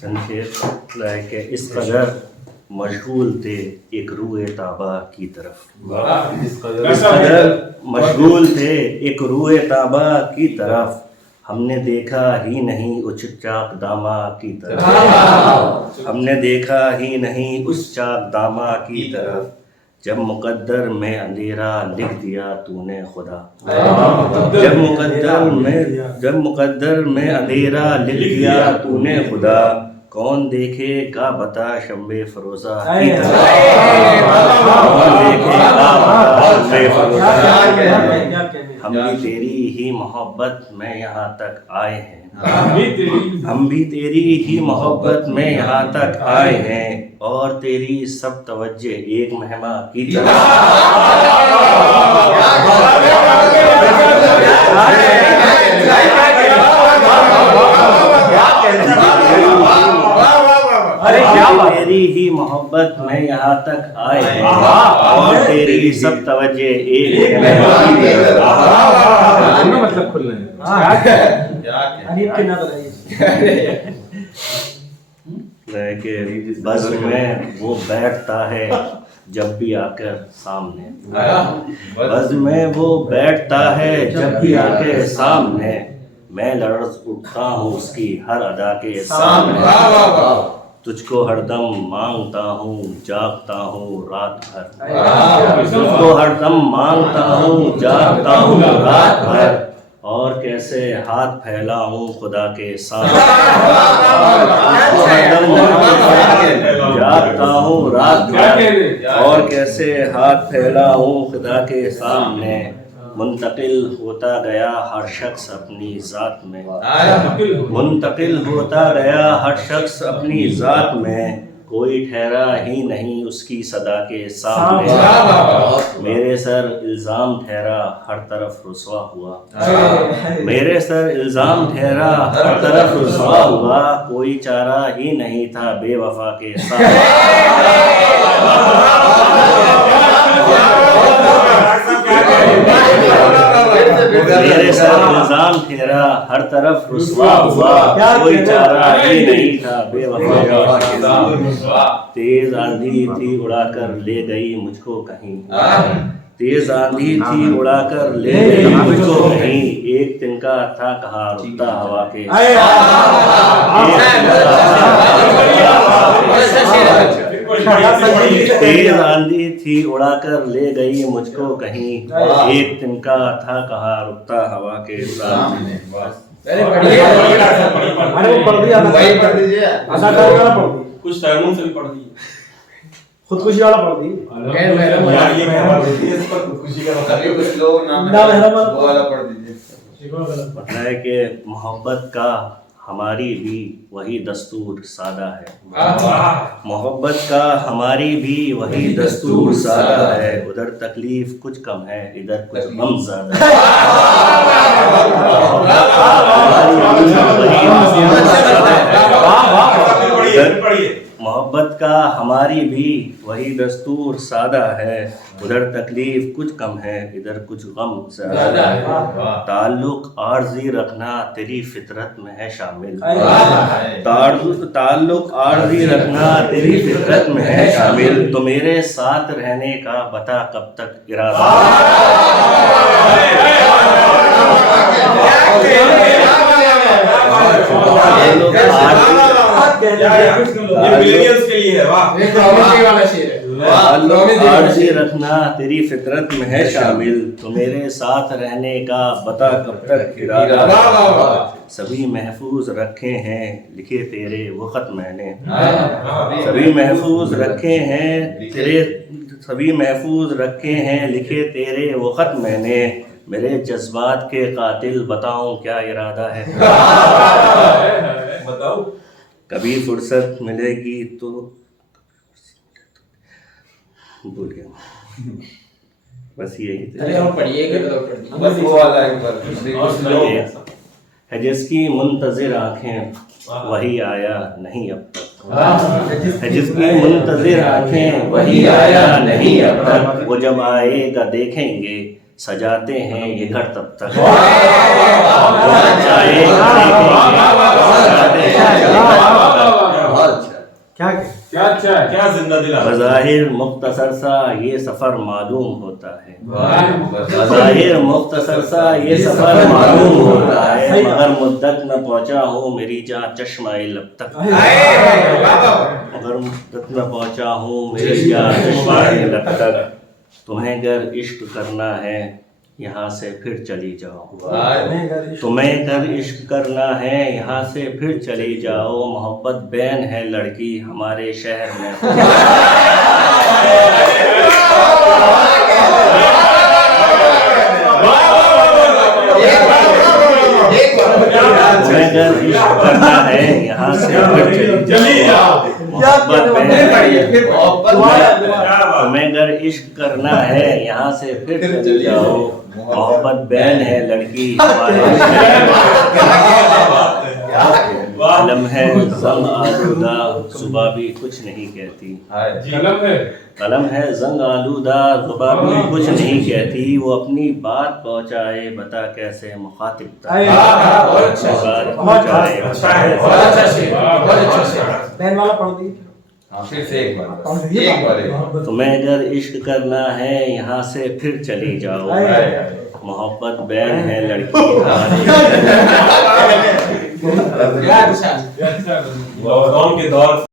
संक्षेप है कि इस कदर मशगूल थे एक रूए ताबा की तरफ, इस कदर मशगूल थे एक रूए ताबा की तरफ, हमने देखा ही नहीं उस चाक दामा की तरफ, हमने देखा ही नहीं उस चाक दामा की तरफ, जब मुकद्दर में अंधेरा लिख दिया तूने खुदा, जब मुकद्दर में अंधेरा लिख दिया तूने खुदा, कौन देखेगा बता शम्बे फरोजा की तरफ, कौन देखेगा बता शम्बे फरोजा, हम भी तेरी ही मोहब्बत में यहाँ तक आए हैं, हम भी तेरी ही मोहब्बत में यहाँ तक आए हैं, और तेरी सब तवज्जे एक मेहमा की तरफ, तेरी ही मोहब्बत में यहाँ तक आए हैं, और तेरी सब तवज्जे एक मेहमा की तरफ। मतलब खुल बस में वो बैठता है जब भी आकर सामने, बस में वो बैठता है जब भी आकर सामने, मैं लर्ज़ उठता हूँ उसकी हर अदा के सामने, तुझको हरदम मांगता हूँ जागता हूँ रात भर, तुझको हरदम मांगता हूँ जागता हूँ रात भर, और कैसे हाथ फैलाऊं खुदा के सामने, जागता हूँ रात भर, और कैसे हाथ फैलाऊं खुदा के सामने, मुंतकिल होता गया हर शख्स अपनी ज़ात में, मुंतकिल होता गया हर शख्स अपनी ज़ात में, कोई ठहरा ही नहीं उसकी सदा के सामने, मेरे सर इल्ज़ाम ठहरा हर तरफ रुसवा हुआ, मेरे सर इल्ज़ाम ठहरा हर तरफ रुसवा हुआ, कोई चारा ही नहीं था बेवफा के सामने, मेरे सर इल्ज़ाम ठहरा हर तरफ रुसवा हुआ, कोई चारा ही नहीं था बेवफा के सामने, तेज आंधी थी उड़ाकर ले गई मुझको कहीं, तेज आंधी थी उड़ाकर ले गई मुझको कहीं, एक तिनका था कहाँ रुकता हवा के, तेज आंधी थी उड़ाकर ले गई मुझको कहीं, एक तिनका था कहाँ रुकता हवा के सामने। कुछ टाइमों से भी पढ़ दी, खुदकुशी वाला पढ़ दी, खुदकुशी का कुछ लोग नाम वाला पढ़ दीजिए। पता है कि मोहब्बत का हमारी भी वही दस्तूर सादा है, मोहब्बत का हमारी भी वही दस्तूर सादा है, उधर तकलीफ कुछ कम है इधर कुछ गम ज़्यादा है, मोहब्बत का हमारी भी वही दस्तूर सादा है, उधर तकलीफ कुछ कम है इधर कुछ गम ज़्यादा है, ताल्लुक आर्जी रखना तेरी फितरत में है शामिल, ताल्लुक आर्जी रखना तेरी फितरत में है शामिल, तो मेरे साथ रहने का बता कब तक इरादा, आर्जी रखना तेरी फितरत में है शामिल, तो मेरे साथ रहने का बता कब तक इरादा, सभी महफूज रखे हैं लिखे तेरे वो खत मैंने, सभी महफूज रखे हैं तेरे, सभी महफूज रखे हैं लिखे तेरे वो खत मैंने, मेरे जज्बात के कातिल बताऊं क्या इरादा है, बताओ कभी फुर्सत मिलेगी तो भूल गया, बस यही बस वो वाला एक बार है जिसकी मुंतज़िर आंखें वही आया नहीं अब तक, है जिसकी मुंतज़िर आंखें वही आया नहीं अब तक, वो जब आएगा देखेंगे सजाते हैं ये घर तब तक, वो जब आएगा देखेंगे सजाते हैं ये घर तब तक, क्या जिंदा दिल है। बज़ाहिर मुख्तसर सा ये सफर मालूम होता है, वाह बज़ाहिर मुख्तसर सा ये सफर मालूम होता है, मगर मुद्दत न पहुंचा हूँ मेरी जान चश्माए लब तक, मगर मुद्दत न पहुंचा हूँ मेरी जान चश्माए लब तक। तुम्हें अगर इश्क करना है यहाँ से फिर चली जाओ, तुम्हें अगर इश्क करना है यहाँ से फिर चली जाओ, मोहब्बत बैन है लड़की हमारे शहर में। तुम्हें अगर इश्क करना है यहाँ से फिर चली जाओ, मोहब्बत बैन है, तुम्हें अगर इश्क करना है यहाँ से फिर चली जाओ, मोहब्बत बैन है लड़की हमारे कलम है जंग आलूदा सुबह भी कुछ नहीं कहती, कलम है जंग आलूदा सुबह भी कुछ नहीं कहती, वो अपनी बात पहुंचाए बता कैसे मुखातिब तक, बात पहुंचाए बहन वाला पढ़ दी। फिर से एक बार तुम्हें अगर इश्क करना है यहाँ से फिर चली जाओ, मोहब्बत बैन है लड़की हमारे लॉकडाउन के दौर